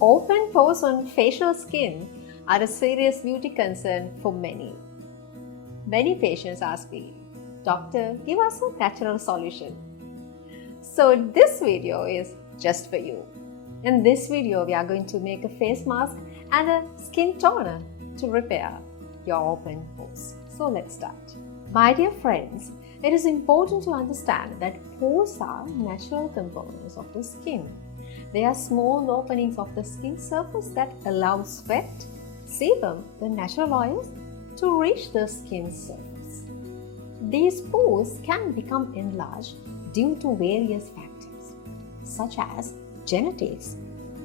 Open pores on facial skin are a serious beauty concern for many. Many patients ask me, "Doctor, give us a natural solution." So this video is just for you. In this video, we are going to make a face mask and a skin toner to repair your open pores. So let's start. My dear friends, it is important to understand that pores are natural components of the skin. They are small openings of the skin surface that allow sweat, sebum, the natural oils, to reach the skin surface. These pores can become enlarged due to various factors, such as genetics,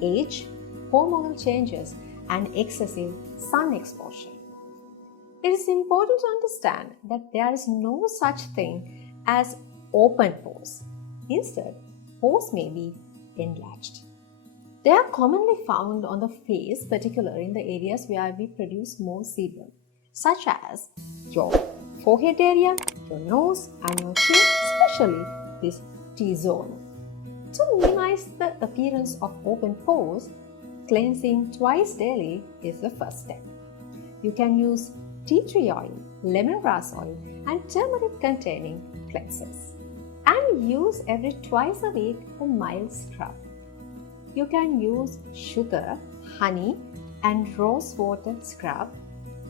age, hormonal changes, and excessive sun exposure. It is important to understand that there is no such thing as open pores. Instead, pores may be enlarged. They are commonly found on the face, particularly in the areas where we produce more sebum, such as your forehead area, your nose, and your chin, especially this T-zone. To minimize the appearance of open pores, cleansing twice daily is the first step. You can use tea tree oil, lemongrass oil, and turmeric containing cleansers. And use every twice a week a mild scrub. You can use sugar, honey, and rose water scrub,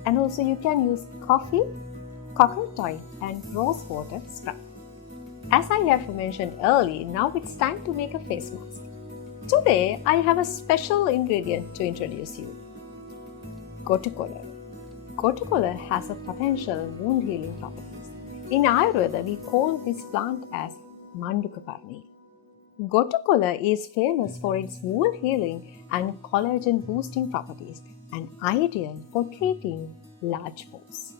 and also you can use coffee, coconut oil, and rose water scrub. As I have mentioned earlier, now it's time to make a face mask. Today I have a special ingredient to introduce you: Gotukola. Gotukola has a potential wound healing properties. In Ayurveda, we call this plant as Mandukaparni. Gotukola is famous for its wound healing and collagen boosting properties and ideal for treating large pores.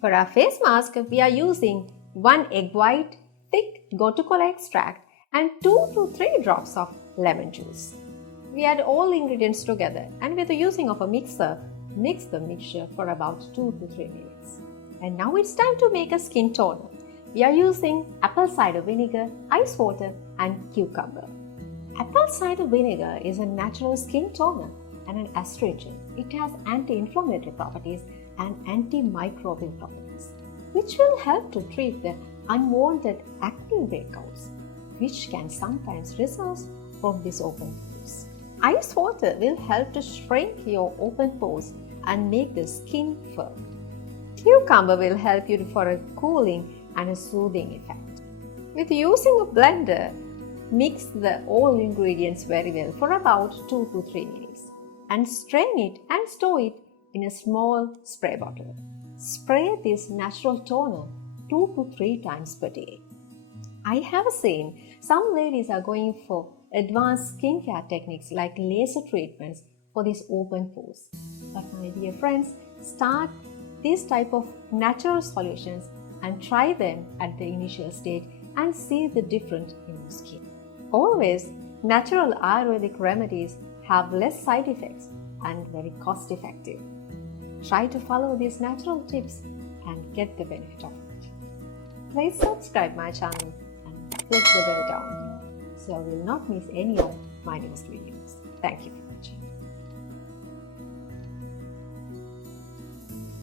For our face mask, we are using 1 egg white, thick Gotukola extract, and 2 to 3 drops of lemon juice. We add all ingredients together and with the using of a mixer, mix the mixture for about 2 to 3 minutes. And now it's time to make a skin toner. We are using apple cider vinegar, ice water, and cucumber. Apple cider vinegar is a natural skin toner and an astringent. It has anti-inflammatory properties and antimicrobial properties, which will help to treat the unwanted acne breakouts, which can sometimes result from these open pores. Ice water will help to shrink your open pores and make the skin firm. Cucumber will help you for a cooling and a soothing effect. With using a blender, mix all ingredients very well for about 2 to 3 minutes and strain it and store it in a small spray bottle. Spray this natural toner 2 to 3 times per day. I have seen some ladies are going for advanced skincare techniques like laser treatments for these open pores. But my dear friends, start these type of natural solutions and try them at the initial stage and see the difference in your skin. Always, natural Ayurvedic remedies have less side effects and very cost effective. Try to follow these natural tips and get the benefit of it. Please subscribe my channel and click the bell down so you will not miss any of my newest videos. Thank you for watching.